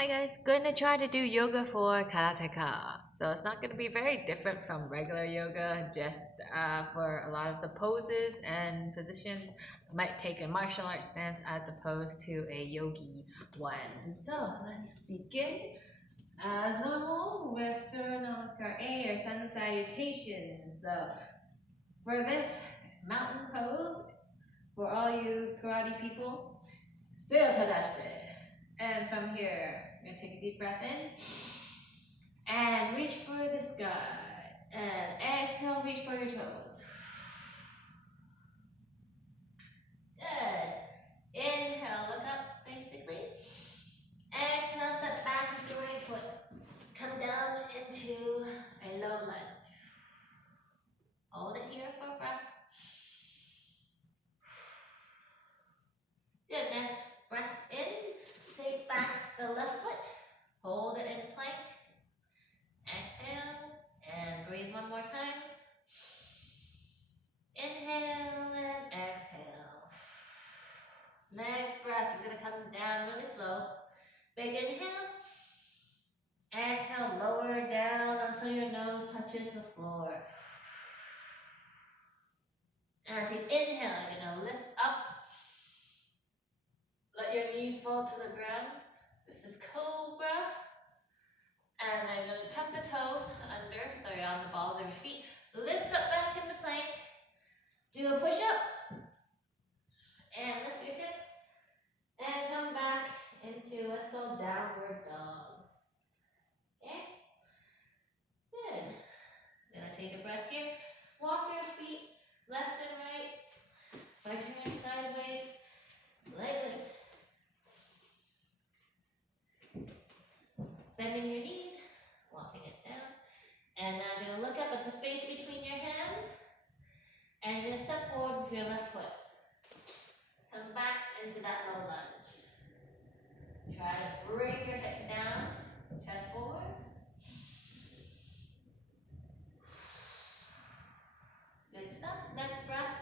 Hi guys, going to try to do yoga for karateka. So it's not going to be very different from regular yoga, just for a lot of the poses and positions might take a martial arts stance as opposed to a yogi one. So let's begin as normal with Surya Namaskar A or Sun Salutations. So for this mountain pose, for all you karate people, Surya Tadashite. And from here, we're gonna take a deep breath in and reach for the sky. And exhale, reach for your toes. Good. Inhale, look up basically. Exhale, step back with the right foot. Come down into a low lunge. Hold it here for a breath. Good. Next breath in. Take back the left foot. Hold it in plank. Exhale and breathe one more time. Inhale and exhale. Next breath, you're gonna come down really slow. Big inhale. Exhale, lower down until your nose touches the floor. And as you inhale, you're gonna lift up. Let your knees fall to the ground. This is cobra. And I'm gonna tuck the toes under, so you're on the balls of your feet. Lift up back into plank. Do a push-up. And lift your hips. And come back into what's called downward dog. Okay? Good. Gonna take a breath here. Walk your feet left and right. By turning sideways. Like this. Bending your knees. Walking it down. And now I'm gonna look up at the space between your hands. And you're gonna step forward with your left foot. Come back into that low lunge. Try to bring your hips down, chest forward. Good stuff. Next breath,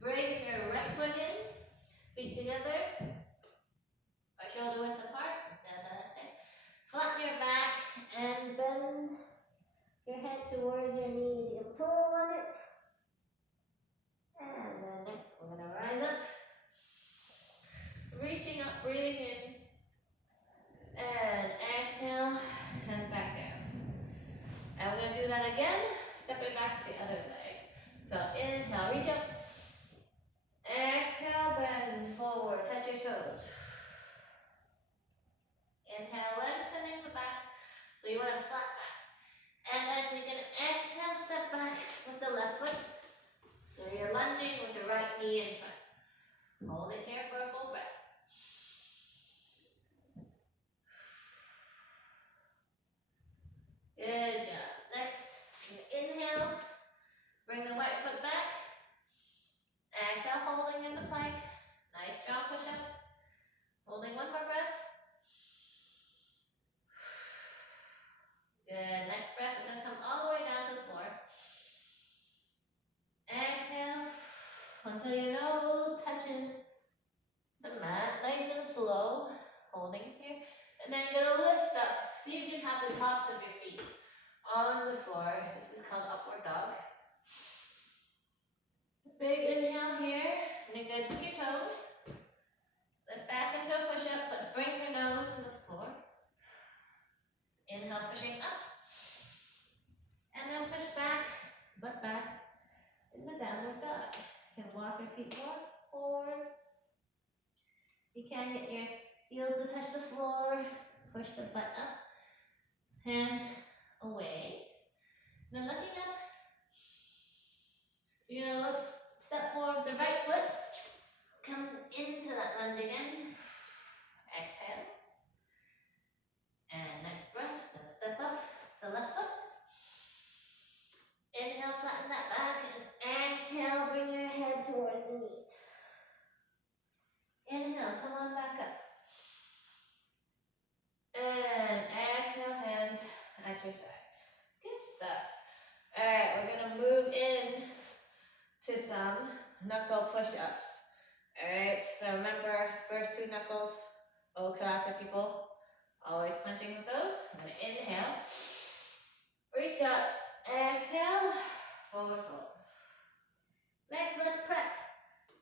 bring your right foot in, feet together, or shoulder width apart. Flatten your back and bend your head towards your knees. You can pull on it. And then next, we're going to rise up. Reaching up, breathing in. And exhale, hands back down. And we're going to do that again, stepping back the other leg. So inhale, reach up. Exhale, bend forward, touch your toes. Inhale, lengthening the back. So you want to flat back. And then you're going to exhale, step back with the left foot. So you're lunging with the right knee in front. Hold it here for a full breath. Good job. Next, inhale, bring the right foot back. Exhale, holding in the plank. Nice strong push-up. Holding one more breath. Good. Next breath, we're going to come all the way down to the floor. Exhale until your nose touches the mat. Nice and slow. Holding here. And then you're going to lift up. See if you can have the tops of your feet on the floor. This is called upward dog. Big inhale here. And you're going to tuck your toes. Lift back into a push-up, but bring your nose to the floor. Inhale, pushing up. And then push back, butt back in the downward dog. You can walk your feet more forward. You can get your heels to touch the floor. Push the butt up. Hands away. Then looking up. You're going to step forward with the right foot. Come into that lunge again. Exhale. And next breath, going to step up the left foot. Inhale, flatten that back. And exhale, bring your head towards the knees. Inhale, come on back up. And exhale, hands at your sides. Good stuff. routine with those. I'm going to inhale, reach up, exhale, forward fold. Next, let's prep.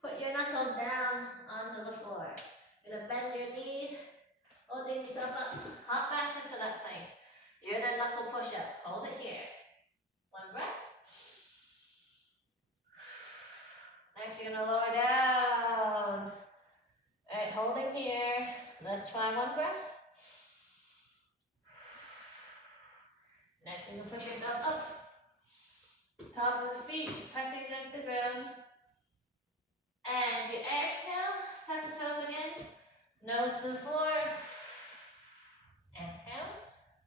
Put your knuckles down onto the floor. You're going to bend your knees, holding yourself up, hop back into that plank. You're in a knuckle push-up. Hold it here. One breath. Next, you're going to lower down. Alright, holding here. Let's try one breath. Next, you're going to push yourself up. Top of the feet, pressing into the ground. As you exhale, tap the toes again. Nose to the floor. Exhale.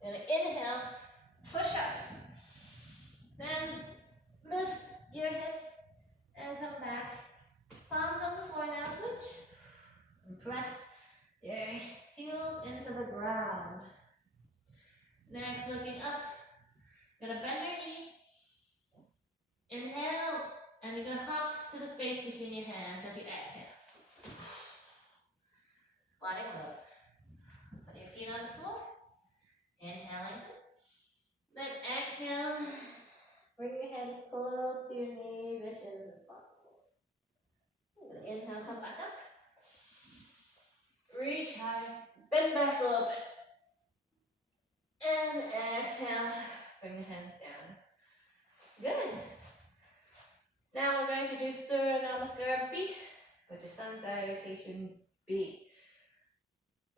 You're going to inhale, push up. Then lift your hips and come back. Palms on the floor now, switch. And press your heels into the ground. Next, looking up. You're going to bend your knees. Inhale, and you're going to hop to the space between your hands as you exhale. Squatting low. Put your feet on the floor. Inhaling. Then exhale. Bring your head as close to your knees or shins as possible. I'm going to inhale, come back up. Reach high. Bend back a little bit. And exhale. Bring the hands down. Good. Now we're going to do Surya Namaskar B, which is Sun Salutation B.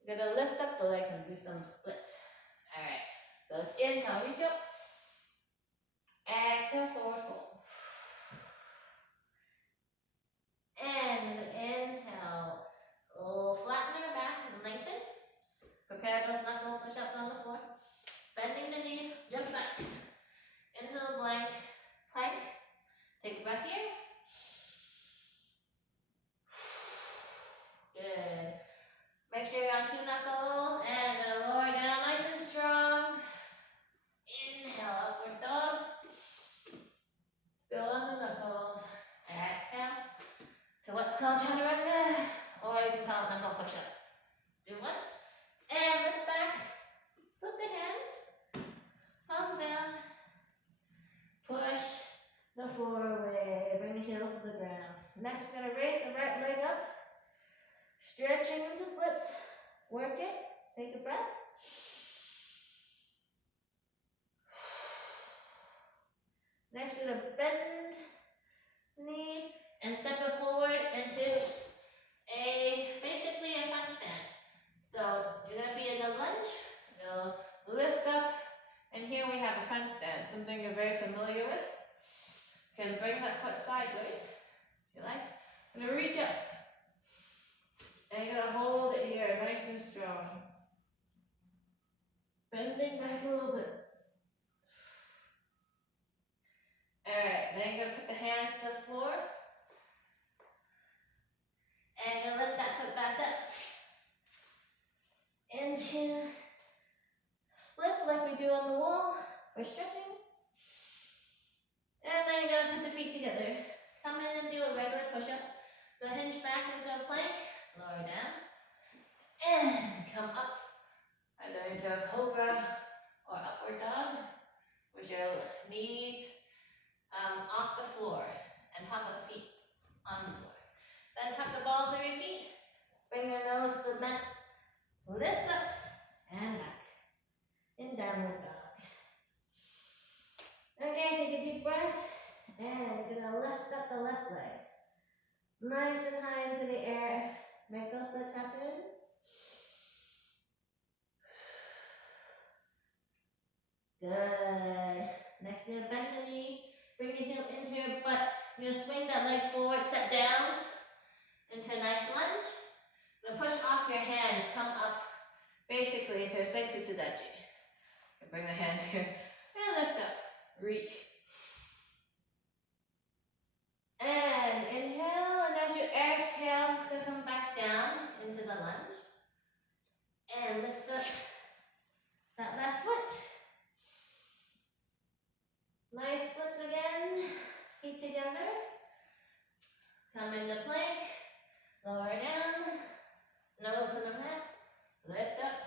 We're going to lift up the legs and do some splits. Alright, so let's inhale, reach up. Exhale, forward fold. And inhale, flatten your back and lengthen. Prepare those knuckle push-ups on the floor. Bending the knees, jump back into the plank. Take a breath here. Good. Make sure you're on two knuckles and gonna lower down nice and strong. Inhale, upward dog. Still on the knuckles. Exhale to what's called chaturanga, or you can call it knuckle push-up. Do one. And lift back. Flip the hands. Palms down. Push the floor away. Bring the heels to the ground. Next, we're going to raise the right leg up. Stretching into splits. Work it. Take a breath. Next, you're going to bend the knee and step it forward into basically a front stance. So you're going to be in a lunge. You'll lift up, and here we have a front stance, something you're very familiar with. You can bring that foot sideways, if you like. I'm going to reach up. And you're going to hold it here, nice and strong. Bending back a little bit. Alright, then you're going to put the hands to the floor. And you're going to lift that foot back up. Into splits like we do on the wall for stretching. And then you're going to put the feet together. Come in and do a regular push-up. So hinge back into a plank, lower down, and come up. Either into a cobra or upward dog, with your knees off the floor and top of the feet on the floor. Then tuck the balls of your feet, bring your nose to the mat, lift up and back in downward dog. Okay, take a deep breath, and you're going to lift up the left leg. Nice and high into the air. Make those splits happen. Good. Next, you're going to bend the knee. Bring the heel into your butt. You're going to swing that leg forward, step down into a nice lunge. You're going to push off your hands, come up basically into a Senkutsu Dachi. Bring the hands here and lift up. Reach. And inhale, and as you exhale, to come back down into the lunge. And lift up that left foot. Nice splits again. Feet together. Come into plank. Lower down. Nose in the mat. Lift up.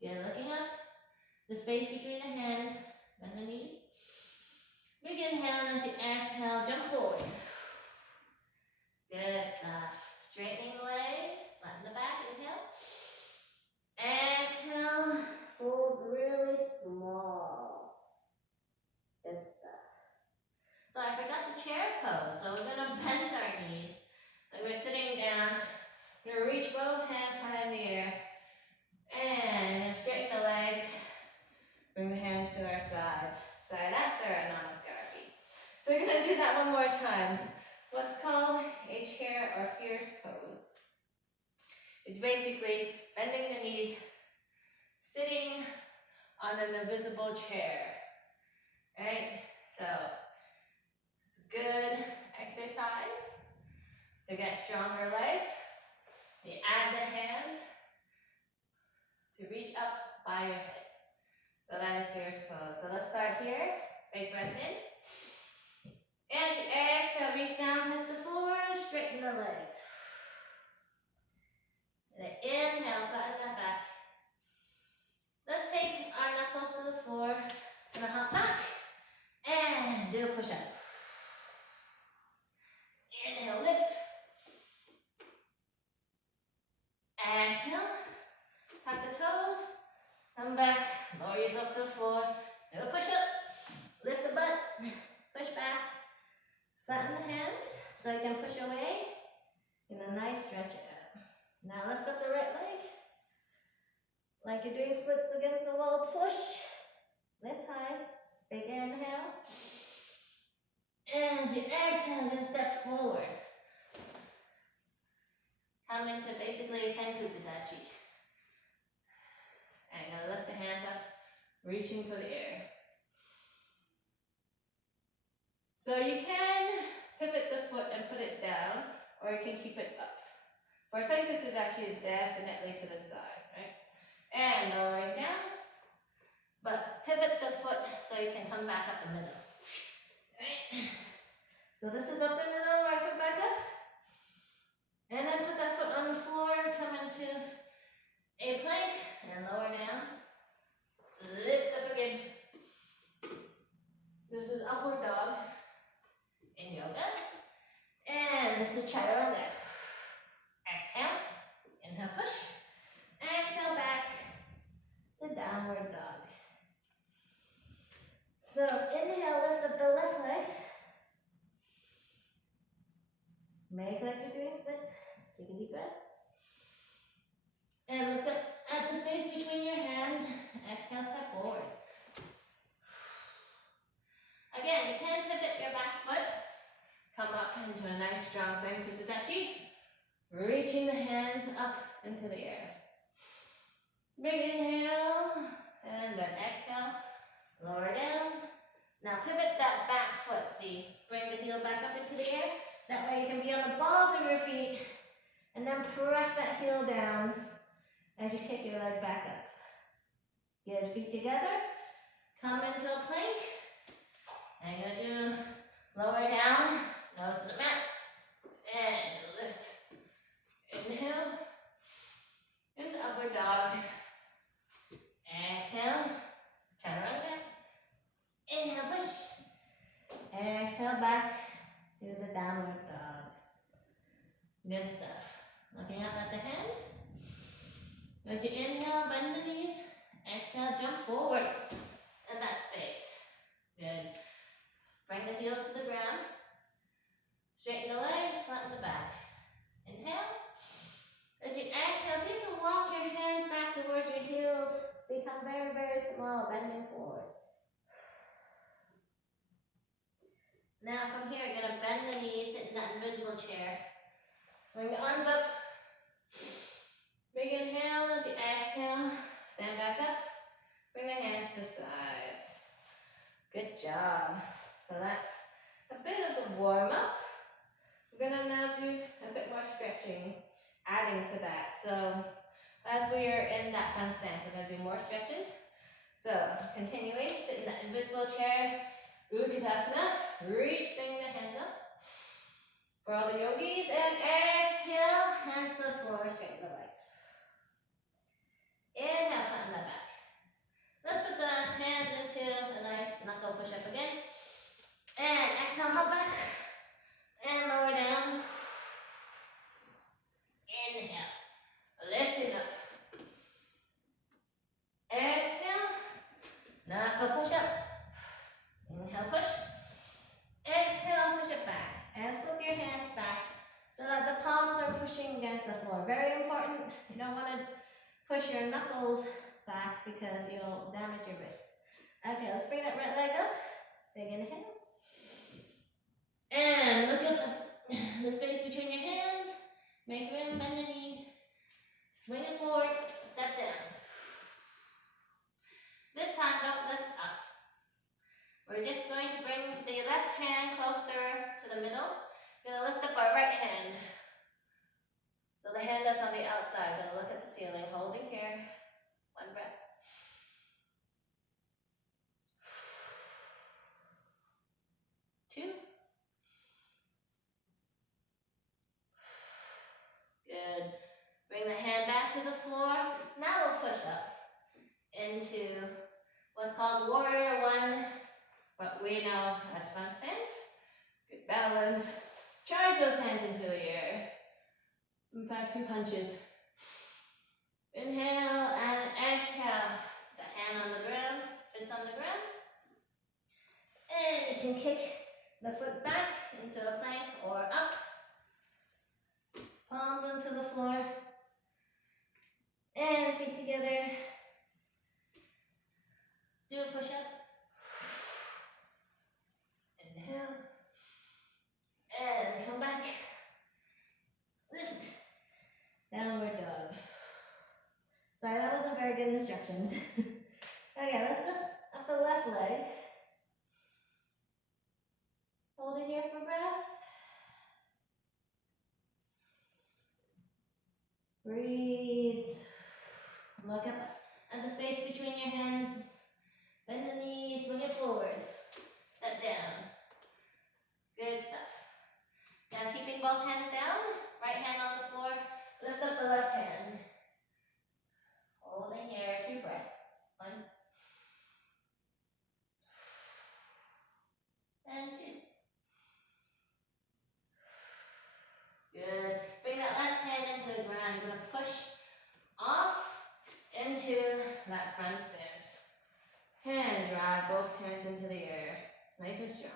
Good, looking up. The space between the hands, bend the knees. Big inhale, and as you exhale, jump forward. Good stuff. Straightening the legs, flatten the back, inhale. Exhale, fold really small. Good stuff. So I forgot the chair pose, so we're gonna bend our knees. Like we're sitting down. You're gonna reach both hands high in the air. And straighten the legs. Bring the hands to our sides. Sorry, that's our namaskar. So we're going to do that one more time. What's called a chair or fierce pose. It's basically bending the knees, sitting on an invisible chair. Right? So it's a good exercise to get stronger legs. You add the hands to reach up by your head. So that is fierce pose. So let's start here. Big breath in. As you exhale, reach down, touch the floor, and straighten the legs. And then inhale, flatten that back. Let's take our knuckles to the floor. Gonna hop back and do a push-up. Inhale, lift. Exhale, tap the toes, come back, lower yourself to the floor, do a push-up, lift the butt, push back. Flatten the hands so you can push away. And a nice stretch out. Now lift up the right leg. Like you're doing splits against the wall. Push. Lift high. Big inhale. And as you exhale, you're going to step forward. Come into basically Kyokutou. And you're going to lift the hands up, reaching for the air. So you can pivot the foot and put it down, or you can keep it up. For Kyokutou is definitely to the side, right? And lowering down, but pivot the foot so you can come back up the middle. Right? So this is up the middle, right foot back up. And then put that foot on the floor, come into a plank, and lower down. Lift up again. This is upward dog in yoga. And this is chaturanga. Exhale, inhale, push. Exhale, back, the downward dog. So inhale, lift up the left leg. Make like you're doing splits. Take a deep breath. And look up at the space between your hands. Exhale, step forward. Again, you can pivot your back foot. Come up into a nice strong Kyokutou. Reaching the hands up into the air. Big inhale, and then exhale, lower down. Now pivot that back foot, see? Bring the heel back up into the air. That way you can be on the balls of your feet, and then press that heel down as you kick your leg back up. Good, feet together. Come into a plank. And you're gonna do lower down, nose to the mat, and lift. Inhale, into upward dog. Exhale, chaturanga. Inhale, push. Exhale, back to the downward dog. Good stuff. Looking up at the hands. As you inhale, bend the knees. Exhale, jump forward in that space. Good. Bring the heels to the ground. Straighten the legs, flatten the back. Inhale. As you exhale, see if you can walk your hands back towards your heels. Become very, very small, bending forward. Now from here, you're going to bend the knees, sit in that invisible chair. Swing the arms up. Big inhale as you exhale. Stand back up. Bring the hands to the sides. Good job. So that's a bit of a warm-up. We're going to now do a bit more stretching, adding to that. So as we are in that front stance, we're going to do more stretches. So continuing, sit in that invisible chair, Kyokutou, reaching the hands up. For all the yogis, and exhale, hands to the floor, straighten the legs. Inhale, flatten the back. push your knuckles back because you'll damage your wrists. Okay, let's bring that right leg up. Big inhale. And look at the space between your hands. Make room, bend the knee. Swing it forward, step down. This time, don't lift up. We're just going to bring the left hand closer to the middle. We're going to lift up our right hand. So the hand that's on the outside, we're going to look at the ceiling, holding here. One breath. Two. Good. Bring the hand back to the floor. Now we'll push up into what's called Warrior One, what we know as front stance. Good balance. Charge those hands into the air. In fact, 2 punches. Inhale and exhale. The hand on the ground, fist on the ground. And you can kick the foot back into a plank or up. Palms onto the floor. And feet together. Do a push-up. Inhale. And come back. Lift. Downward dog. Sorry, that wasn't very good instructions. Okay, let's lift up the left leg. Hold it here for breath. Breathe. Look up at the space between your hands. Bend the knees, swing it forward. Step down. Good stuff. Now keeping both hands down, right hand on the floor, lift up the left hand. Holding here, 2 breaths. 1. And 2. Good. Bring that left hand into the ground. You're going to push off into that front stance. Hand drive both hands into the air. Nice and strong.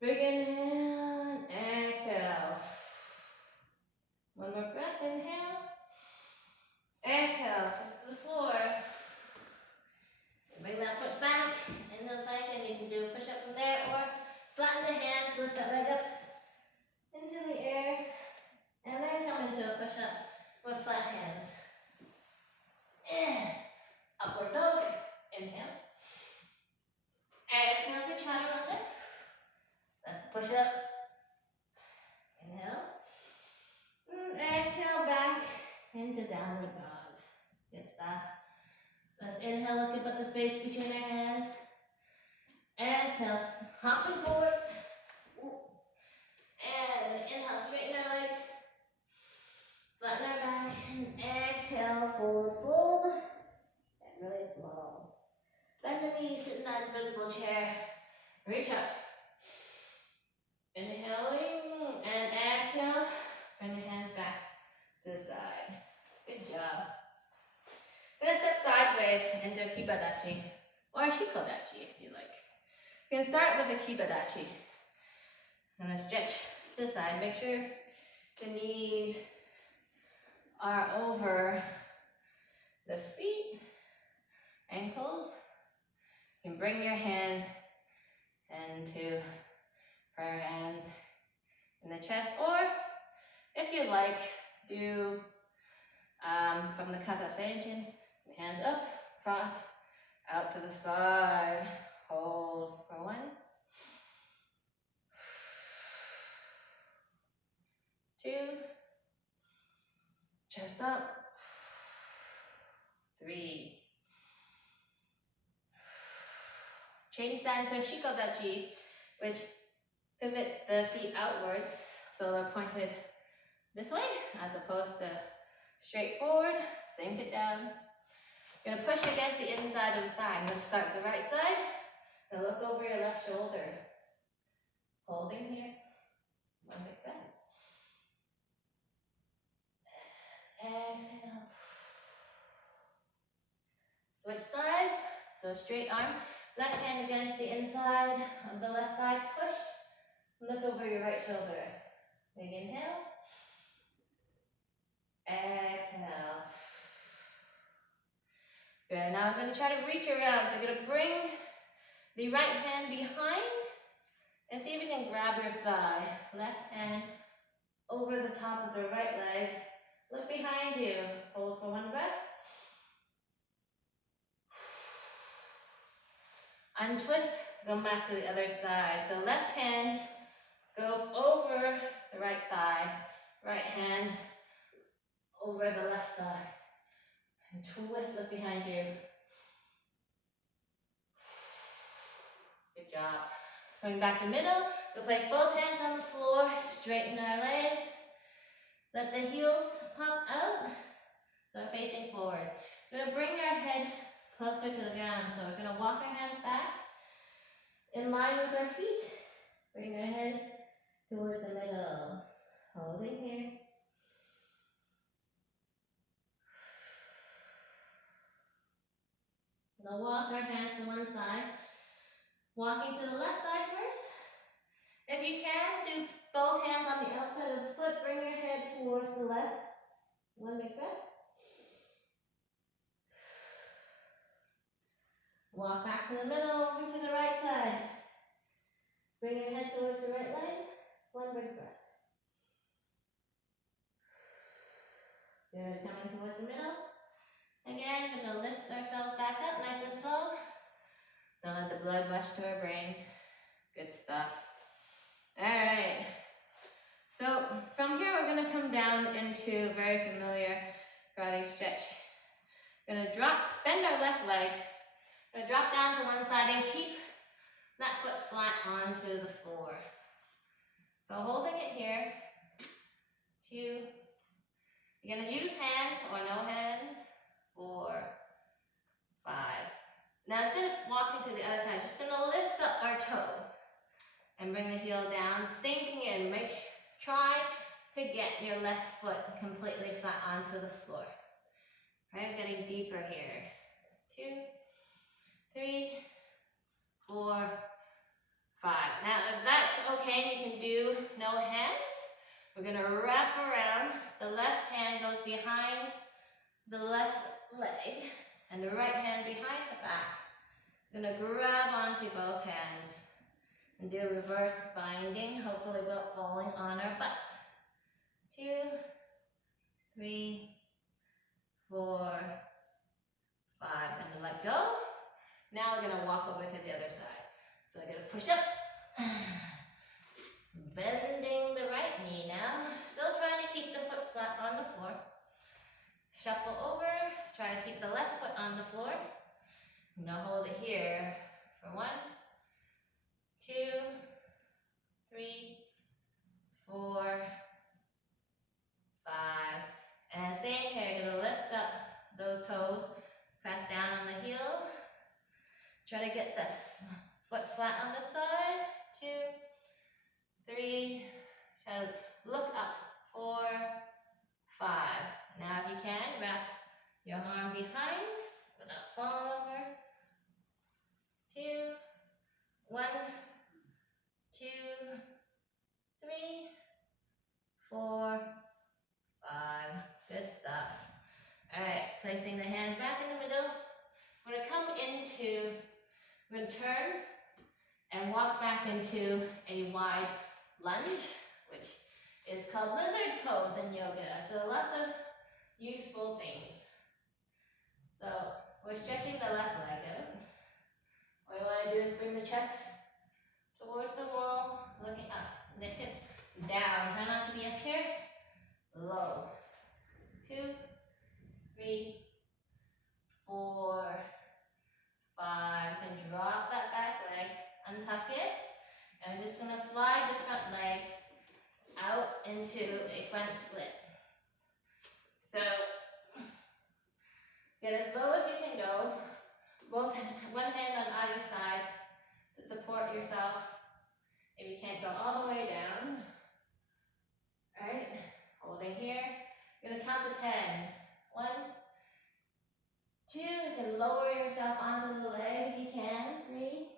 Big inhale and exhale. 1 more breath. Inhale. Exhale. Fist to the floor. Bring that foot back into the plank, and you can do a push-up from there, or flatten the hands, lift that leg up into the air, and then come into a push-up with flat hands. Upward dog. Inhale. Exhale to chaturanga. That's the push-up. Inhale. Exhale back into downward dog. Good stuff. Let's inhale, look up at the space between our hands. Exhale, hopping forward. And inhale, straighten our legs. Flatten our back. And exhale, forward fold. And really slow. Bend the knees, sit in that invisible chair. Reach up. Inhaling and exhale. Bring your hands back to the side. Good job. We're going to step sideways into a kibadachi, or shikodachi if you like. We're going to start with a kibadachi. I'm going to stretch this side. Make sure the knees are over the feet, ankles. You can bring your hand into prayer hands in the chest, or if you like, do from the kata seijin. Hands up, cross, out to the side, hold for 1, 2, chest up, 3. Change that into a shikodachi, which pivot the feet outwards so they're pointed this way as opposed to straight forward. Sink it down. You're going to push against the inside of the thigh. I'm going to start with the right side. Now look over your left shoulder. Holding here. 1 big breath. Exhale. Switch sides. So straight arm. Left hand against the inside of the left thigh. Push. Look over your right shoulder. Big inhale. Exhale. Good, now I'm gonna try to reach around. So I'm gonna bring the right hand behind and see if you can grab your thigh. Left hand over the top of the right leg. Look behind you. Hold for one breath. Untwist, go back to the other side. So left hand goes over the right thigh. Right hand over the left thigh. And twist, look behind you. Good job. Coming back to middle, we'll place both hands on the floor, straighten our legs. Let the heels pop out. So we're facing forward. We're gonna bring our head closer to the ground. So we're gonna walk our hands back in line with our feet. Bring our head towards the middle. Holding here. We'll walk our hands to one side. Walking to the left side first. If you can, do both hands on the outside of the foot. Bring your head towards the left. One big breath. Walk back to the middle, over to the right side. Bring your head towards the right leg. One big breath. Good, coming towards the middle. Again, we're gonna lift ourselves back up nice and slow. Don't let the blood rush to our brain. Good stuff. All right. So from here, we're gonna come down into a very familiar karate stretch. Gonna bend our left leg. Gonna drop down to one side and keep that foot flat onto the floor. So holding it here. 2. You're gonna use hands or no hands. 4, 5. Now instead of walking to the other side, just gonna lift up our toe and bring the heel down, sinking in. Try to get your left foot completely flat onto the floor. Right, getting deeper here. 2, 3, 4, 5. Now if that's okay and you can do no hands, we're gonna wrap around. The left hand goes behind the left leg and the right hand behind the back. We're gonna grab onto both hands and do a reverse binding, hopefully without falling on our butts. 2, 3, 4, 5, and then let go. Now we're gonna walk over to the other side. So we're gonna push up, bending the right knee now. Still trying to keep the foot flat on the floor. Shuffle over, try to keep the left foot on the floor. Now hold it here for 1, 2, 3, 4, 5. And staying here, you're gonna lift up those toes, press down on the heel. Try to get the foot flat on the side. 2, 3, try to look up. 4, 5. Now if you can, wrap your arm behind without falling over. 2, 1, 2, 3, 4, 5. Good stuff. Alright, placing the hands back in the middle. We're going to come into, we're going to turn and walk back into a wide lunge, which is called lizard pose in yoga. So lots of useful things. So we're stretching the left leg out. What you want to do is bring the chest towards the wall, looking up, the hip down. Try not to be up here. Low. 2, 3, 4, 5. And drop that back leg, untuck it, and we're just going to slide the front leg out into a front split. So get as low as you can go. One hand on either side to support yourself. If you can't go all the way down. Alright, holding here. You're going to count to 10. 1, 2, you can lower yourself onto the leg if you can. 3,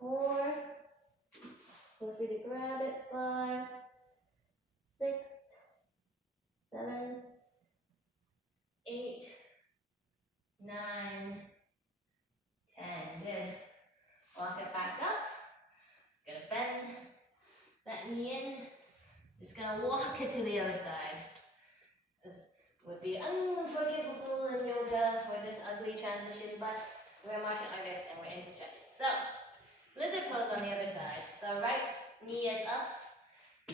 4, feel free to grab it. 5, 6, 7, 8, 9, 10. Good. Walk it back up. Gonna bend that knee in. Just gonna walk it to the other side. This would be unforgivable in yoga for this ugly transition, but we're martial artists and we're into stretching. So, lizard pose on the other side. So right knee is up,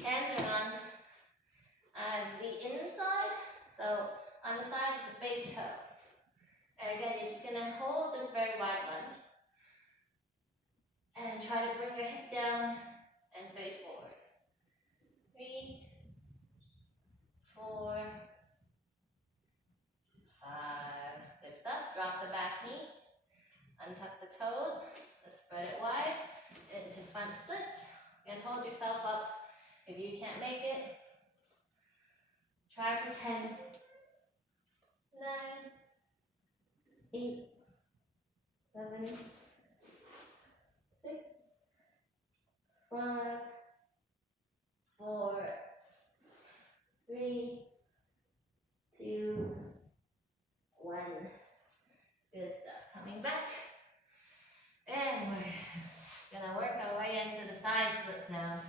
hands are on the inside, so on the side of the big toe. And again, you're just gonna hold this very wide lunge and try to bring your hip down and face forward. 3, 4, 5. Good stuff. Drop the back knee, untuck the toes, let's spread it wide into front splits, and hold yourself up. If you can't make it, try for 10, 9, 8, 7, 6, 5, 4, 3, 2, 1. Good stuff. Coming back. And we're gonna work our way into the side splits now.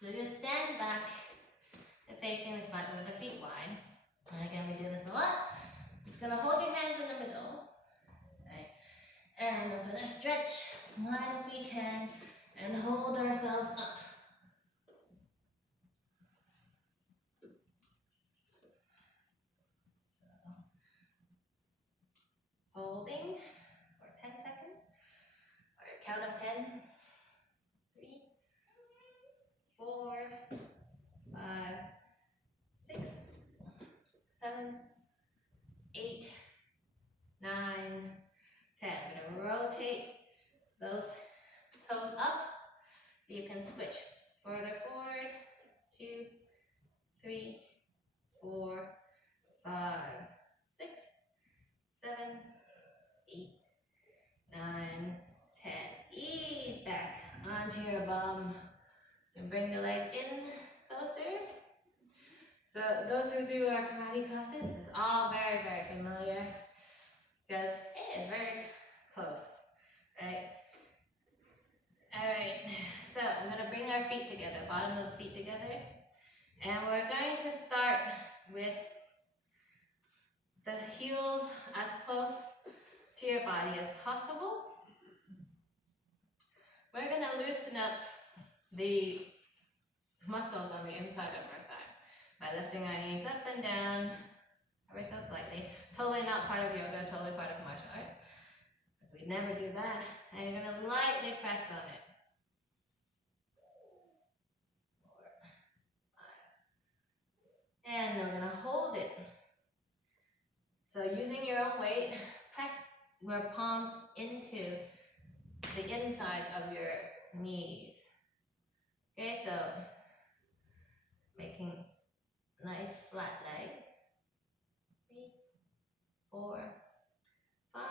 So just stand back and facing the front with the feet wide. And again, we do this a lot. Just gonna hold your hands in the middle. Right? And we're gonna stretch as wide as we can and hold ourselves up. So, holding for 10 seconds. Or a count of 10. 3, 4, 5, 6, 7, 8, 9, 10. We're gonna rotate those toes up so you can switch further forward. 2, 3, 4, 5, 6, 7, 8, 9, 10. Ease back onto your bum and bring the legs in closer. So those who do our karate classes, this is all very, very familiar because it is very close, right? All right, so I'm gonna bring our feet together, bottom of the feet together, and we're going to start with the heels as close to your body as possible. We're gonna loosen up the muscles on the inside of our thigh by lifting our knees up and down ever so slightly. Totally not part of yoga, totally part of martial arts, because we never do that. And you're gonna lightly press on it. 4, 5. And we're gonna hold it. So using your own weight, press your palms into the inside of your knees. Okay, so making nice flat legs. 3, 4, 5,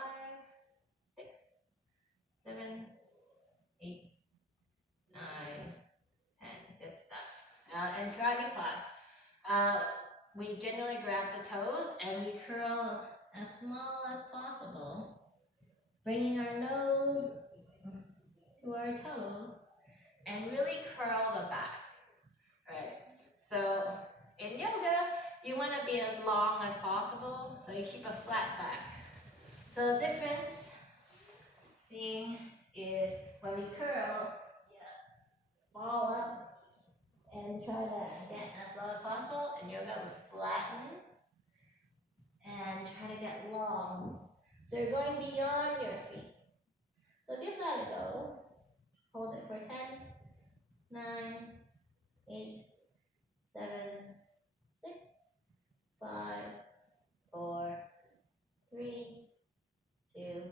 6, 7, 8, 9, 10. Good stuff. In karate class, we generally grab the toes and we curl as small as possible, bringing our nose to our toes and really curl the back. Right. So in yoga, you want to be as long as possible, so you keep a flat back. So the difference, seeing, is when we curl, ball up and try to get as low as possible. In yoga, we flatten and try to get long. So you're going beyond your feet. So give that a go. Hold it for 10, 9, 8, 7, 6, 5, 4, 3, 2, 1.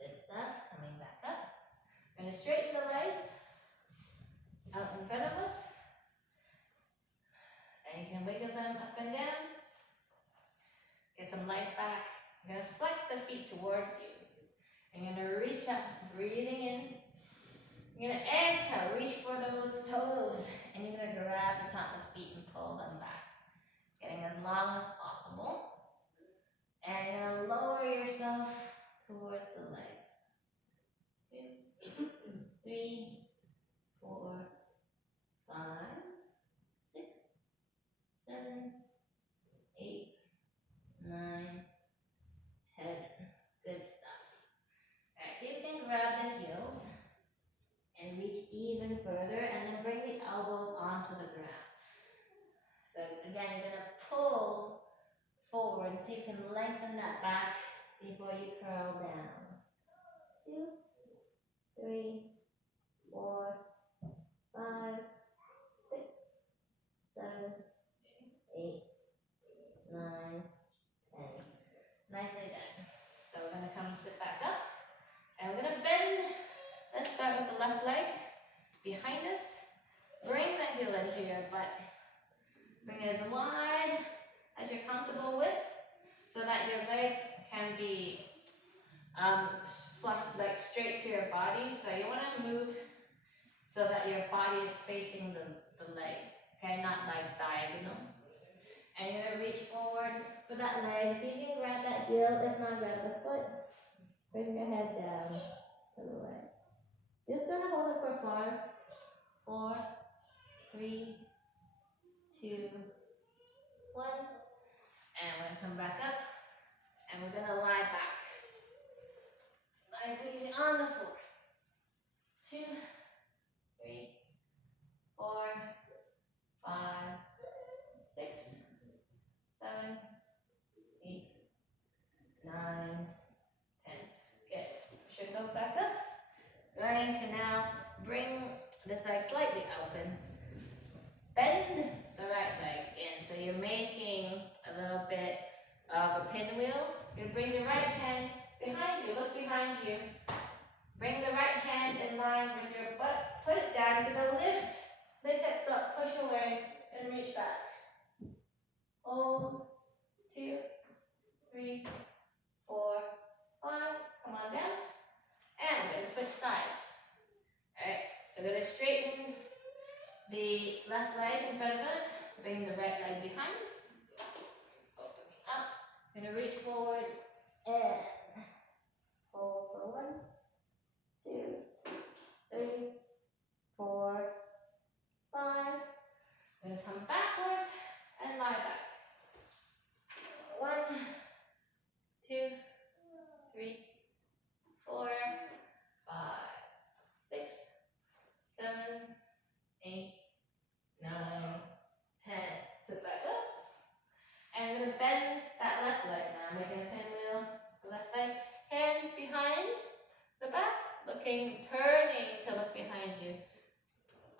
Good stuff. Coming back up. We're going to straighten the legs out in front of us. And you can wiggle them up and down. Get some life back. I'm going to flex the feet towards you. I'm going to reach up, breathing in. You're going to exhale, reach for those toes. And you're going to grab the top of the feet and pull them back. Getting as long as possible. And and see if you can lengthen that back before you curl down. 2, 3, 4, 5, 6, 7, 8, 9, 10. Nicely done. So we're going to come and sit back up. And we're going to bend. Let's start with the left leg behind us. Bring that heel into your butt. Bring it as wide as you're comfortable with so that your leg can be flush, like straight to your body. So you want to move so that your body is facing the leg, okay, not like diagonal. And you're going to reach forward for that leg so you can grab that heel, if not grab the foot. Bring your head down to the leg. You're just going to hold it for 5, 4, 3, 2, 1. And we're going to come back up and we're going to lie back. It's nice and easy on the floor. 2, 3, 4, 5, 6, 7, 8, 9, 10. Good. Push yourself back up. Going to now bring this leg slightly open. Bend the right leg in. So you're making a little bit of a pinwheel. You bring the right hand behind you. Look behind you. Bring the right hand in line with your butt. Put it down. You're going to lift the hips up, push away, and reach back. Hold. 2, 3, 4, 5. Come on down. And we're going to switch sides. Alright, so we're going to straighten the left leg in front of us. Bring the right leg behind. Open up. We're going to reach forward and hold for 1, 2, 3, 4, 5. We're going to come backwards and lie back. 1, 2, 3, 4, 5, 6, 7, 8, 9, 10. Sit back up. And we're going to bend that left leg now. Making a pinwheel. Left leg. Hand behind the back. Looking, turning to look behind you.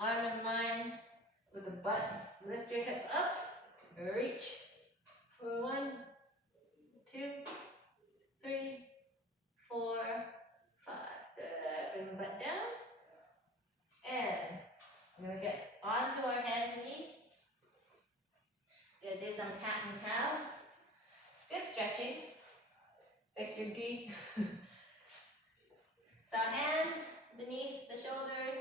Arm in line with the butt. Lift your hip up. Reach for 1, 2, 3, 4, 5. Good. Bring the butt down. And we're going to get onto our hands and knees. We're going to do some cat and cow. It's good stretching. Fix your gi. So hands beneath the shoulders,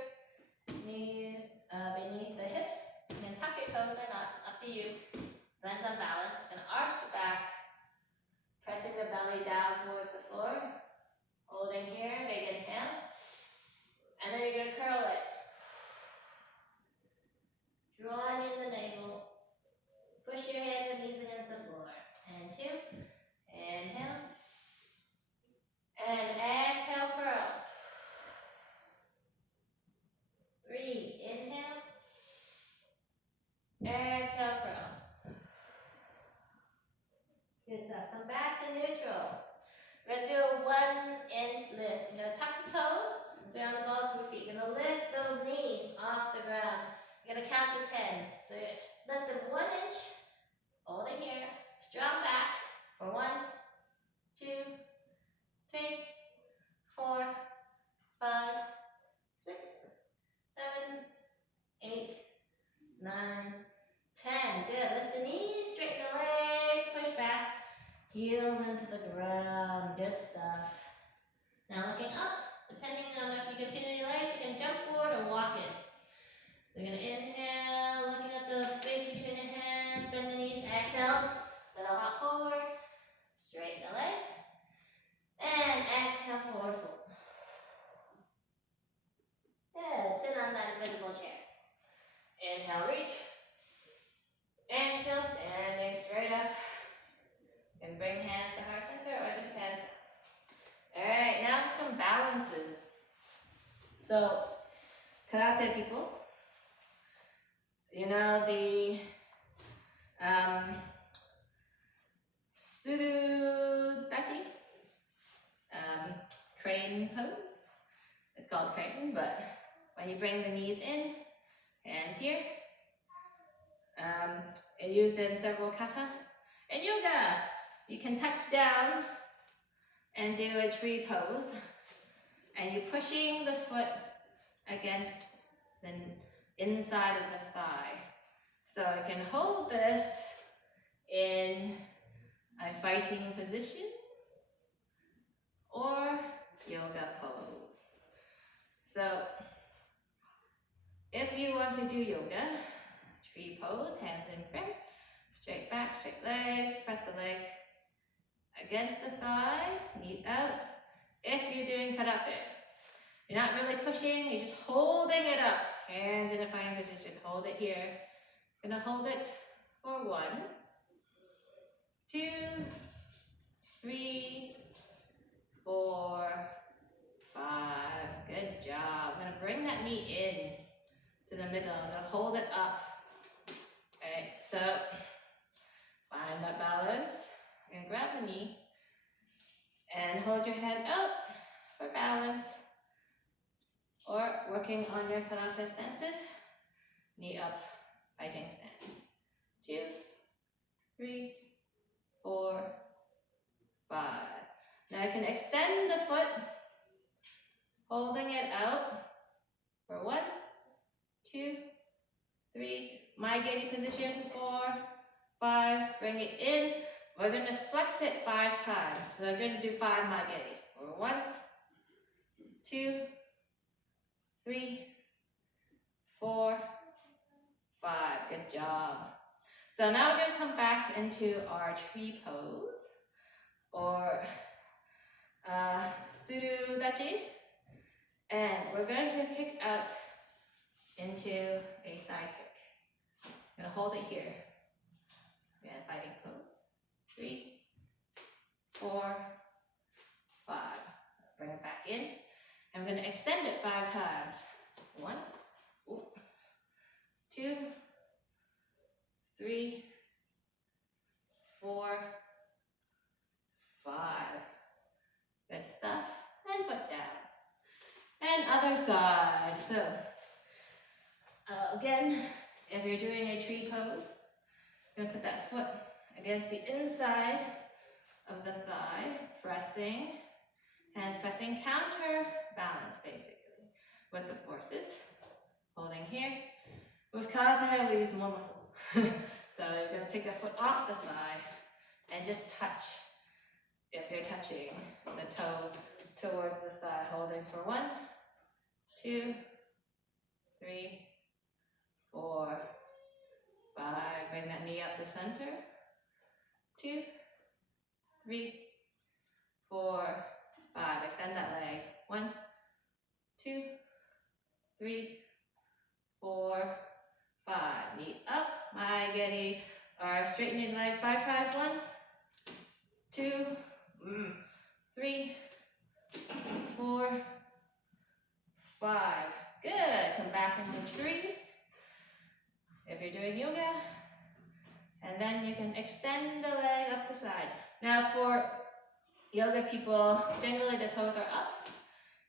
knees beneath the hips. You can tuck your toes or not, up to you. Depends on balance. You're going to arch the back, pressing the belly down towards the floor. Holding here, big inhale. And then you're going to curl it. Drawing in the navel. Push your hands and knees against the floor. And 2. Inhale. And exhale, curl. 3. Inhale. Exhale, curl. Good stuff. Come back to neutral. We're going to do a 1-inch lift. You're going to tuck the toes. So you're on the balls of your feet. You're going to lift those knees off the ground. You're going to count to 10. So lift them 1 inch. Holding here. Strong back. For 1, 2, 3, 4, 5, 6, 7, 8, 9, 10. Good. Lift the knees. Straighten the legs. Push back. Heels into the ground. Good stuff. Now looking up. Depending on if you can feel your legs, you can jump forward or walk in. So you're going to inhale, looking at the space between the hands, bend the knees, exhale, little hop forward, straighten the legs, and exhale, forward fold. Good, sit on that invisible chair. Inhale, reach. Exhale, standing straight up. You can bring hands to heart center or just hands up. Alright, now some balances. So, karate people, you know the Dachi, crane pose. It's called crane, but when you bring the knees in, hands here, it's used in several kata. In yoga, you can touch down and do a tree pose, and you're pushing the foot against the inside of the thigh. So you can hold this in a fighting position or yoga pose. So if you want to do yoga, tree pose, hands in front, straight back, straight legs, press the leg against the thigh, knees out. If you're doing karate, you're not really pushing, you're just holding it up. Hands in a fighting position, hold it here. Gonna hold it for 1, 2, 3, 4, 5. Good job. I'm gonna bring that knee in to the middle. I'm gonna hold it up. Okay, so find that balance. I'm gonna grab the knee and hold your head out for balance. Or working on your karate stances, knee up, fighting stance. 2, 3, 4, 5. Now I can extend the foot, holding it out for 1, 2, 3. Maigeri position, 4, 5. Bring it in. We're going to flex it 5 times. So we're going to do 5 maigeri. For 1, 2, 3, 4, 5. Good job. So now we're going to come back into our tree pose or Dachi, and we're going to kick out into a side kick. I'm going to hold it here. Again, fighting pose. 3, 4, 5. Bring it back in. I'm going to extend it 5 times. 1, 2, 3, 4, 5. Good stuff. And foot down. And other side. So, again, if you're doing a tree pose, you're going to put that foot against the inside of the thigh, pressing, hands pressing, counter balance basically with the forces. Holding here. With karate, we use more muscles. So you're going to take the foot off the thigh and just touch. If you're touching the toe towards the thigh, holding for 1, 2, 3, 4, 5. Bring that knee up the center. 2, 3, 4, 5. Extend that leg. 1, 2, 3, 4, 5. Knee up. Maigeri. Or straightening leg 5 times. 1, 2, 3, 4, 5. Good. Come back into tree. If you're doing yoga. And then you can extend the leg up the side. Now for yoga people, generally the toes are up.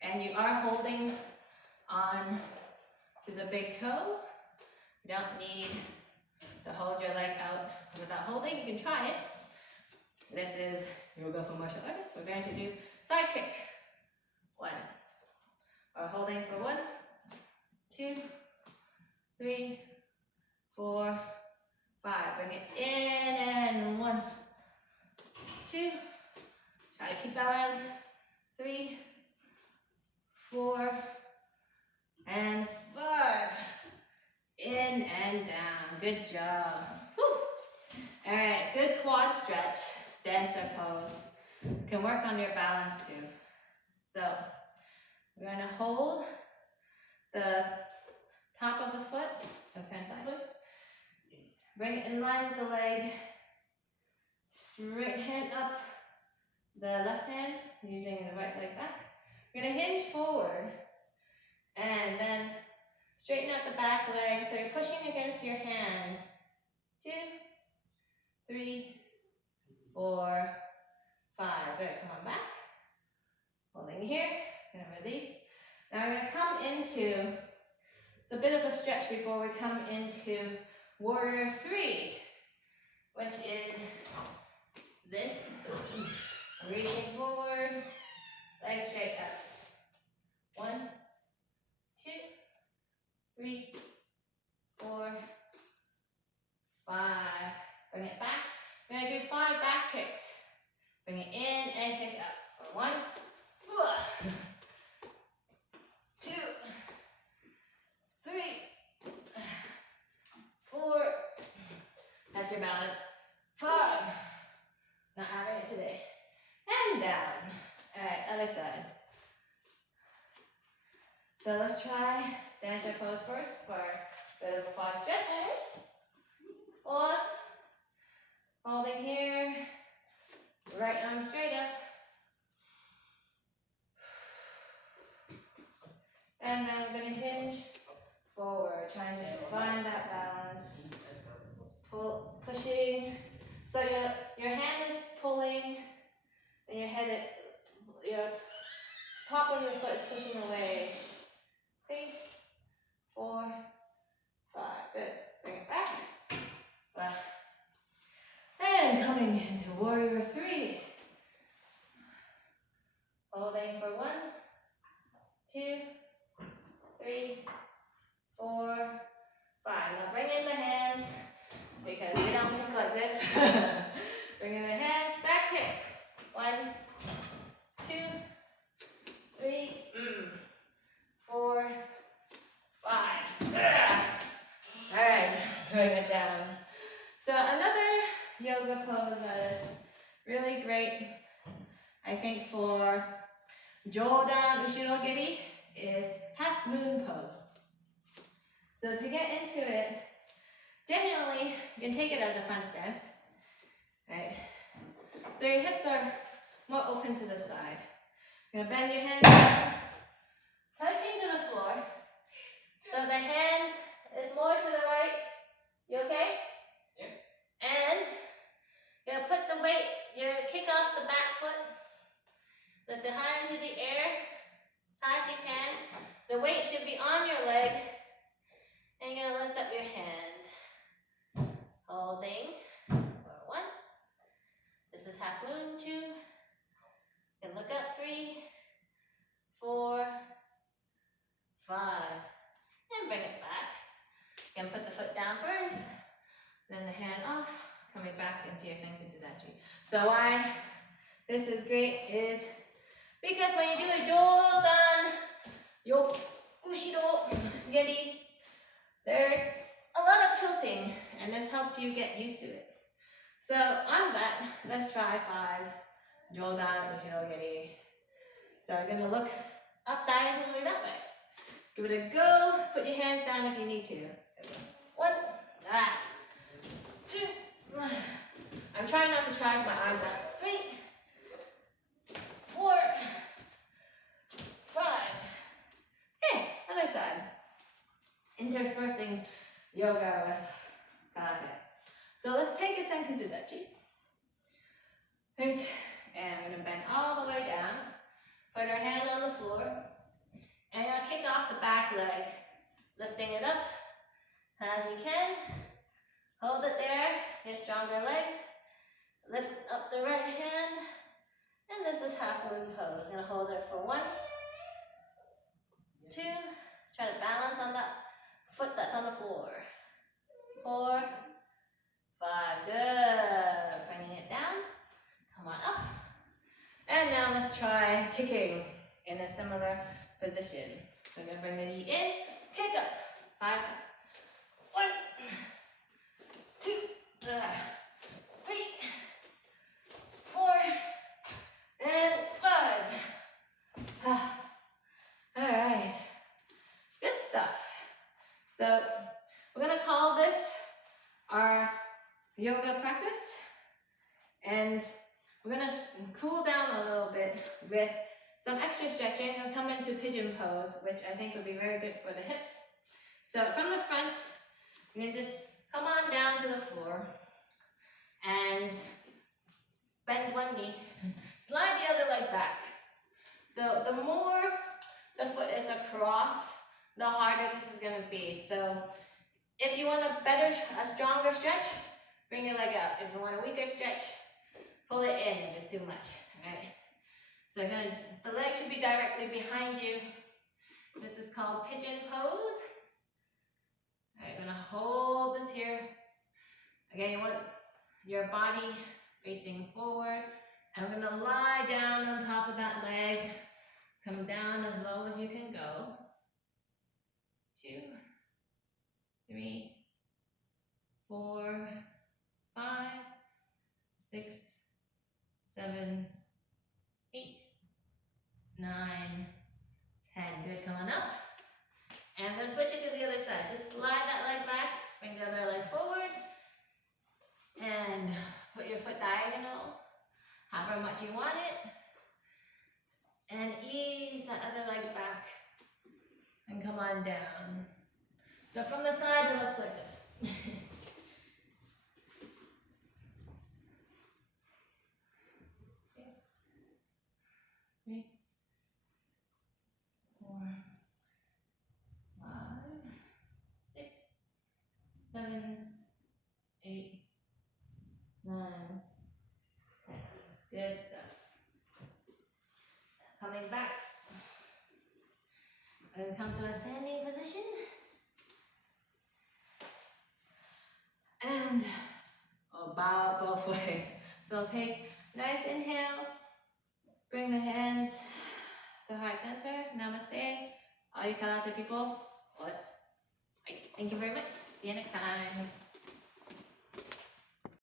And you are holding on to the big toe. You don't need to hold your leg out without holding. You can try it. This is yoga for martial artists. We're going to do side kick. 1. Or holding for 1, 2, 3, 4, 5. Bring it in and 1, 2. Try to keep balance. 3, 4, and 5. In and down. Good job. Whew. All right, good quad stretch. Dancer pose. You can work on your balance too. So we're going to hold the top of the foot and turn sideways. Bring it in line with the leg. Straight hand up. The left hand using the right leg back. We're going to hinge forward and then straighten out the back leg. So you're pushing against your hand. 2, 3, 4, 5. Good. Come on back. Holding here. Gonna release. Now we're gonna come into, it's a bit of a stretch before we come into Warrior 3, which is this. Reaching forward, legs straight up. 1, 2, 3, 4, 5. Bring it back. We're gonna do 5 back kicks. Bring it in and kick up. 1, 2, 3, 4. That's your balance. 5. Not having it today. And down. Alright, other side. So let's try dancer pose first for a bit of a quad stretch. Pause. Holding here. Right arm straight up. And then we're going to hinge forward, trying to find that balance. Pushing. So your hand is pulling, and your top of your foot is pushing away. 3, 4, 5. Good. Bring it back. Left. And coming into Warrior 3. Holding for 1, 2, 3, 4, 5. Now bring in the hands, because we don't kick like this. Bring in the hands, back kick. 1, 2, 3, 4, 5. Alright, bring it down. So another yoga pose that is really great, I think, for Jodan Ushiro Geri is half moon pose. So to get into it, generally you can take it as a front stance, right? So your hips are more open to the side. You're gonna bend your hands down, touching to the floor. So the hand is more to the right. You okay? Yeah. And you're gonna put the weight, you're gonna kick off the back foot, lift it high into the air, as high as you can. The weight should be on your leg, and you're gonna lift up your hand. Holding for 1. This is half moon 2. And look up 3, 4, 5. And bring it back. You can put the foot down first, then the hand off, coming back into your Senketsu Dachi. So why this is great is because when you do a Jodan Ushiro Geri, there's a lot of tilting, and this helps you get used to it. So on that, let's try 5 Jodan Ushiro Geri. So we're going to look up diagonally that way. Give it a go. Put your hands down if you need to. 1, 2. I'm trying not to drag my arms out. 3, 4, 5. Okay, other side. Interspersing yoga with karate. So let's take a Senketsu Dachi. Right, and I'm going to bend all the way down. Put our hand on the floor. And I'm going to kick off the back leg. Lifting it up as you can. Hold it there. Get stronger legs. Lift up the right hand. And this is half moon pose. I'm going to hold it for 1, 2. Try to balance on that foot that's on the floor. 4, 5. Good. Bringing it down. Come on up. And now let's try kicking in a similar position. So we're going to bring the knee in, kick up. 5. 1, 2, 3, 4, and 5. Alright. Good stuff. So we're going to call this our yoga practice. And we're going to cool down a little bit with some extra stretching. We'll come into pigeon pose, which I think would be very good for the hips. So from the front, you can just come on down to the floor and bend one knee, slide the other leg back. So the more the foot is across, the harder this is gonna be. So if you want a stronger stretch, bring your leg out. If you want a weaker stretch, pull it in if it's too much, alright? So again, the leg should be directly behind you. This is called pigeon pose. Alright, you're gonna hold this here. Again, you want your body facing forward. And we're gonna lie down on top of that leg. Come down as low as you can go. 2, 3, 4, 5, 6, 7, 8, 9, 10. Good, come on up. And I'm gonna switch it to the other side. Just slide that leg back, bring the other leg forward, and put your foot diagonal, however much you want it. And ease that other leg back and come on down. So from the side, it looks like this. 3, 4, 5, 6, 7, 8, 9, 10. Good stuff. Coming back. We're going to come to a standing position. And we'll bow both ways. So take nice inhale. Bring the hands to heart center. Namaste. All you Karate people. Thank you very much. See you next time.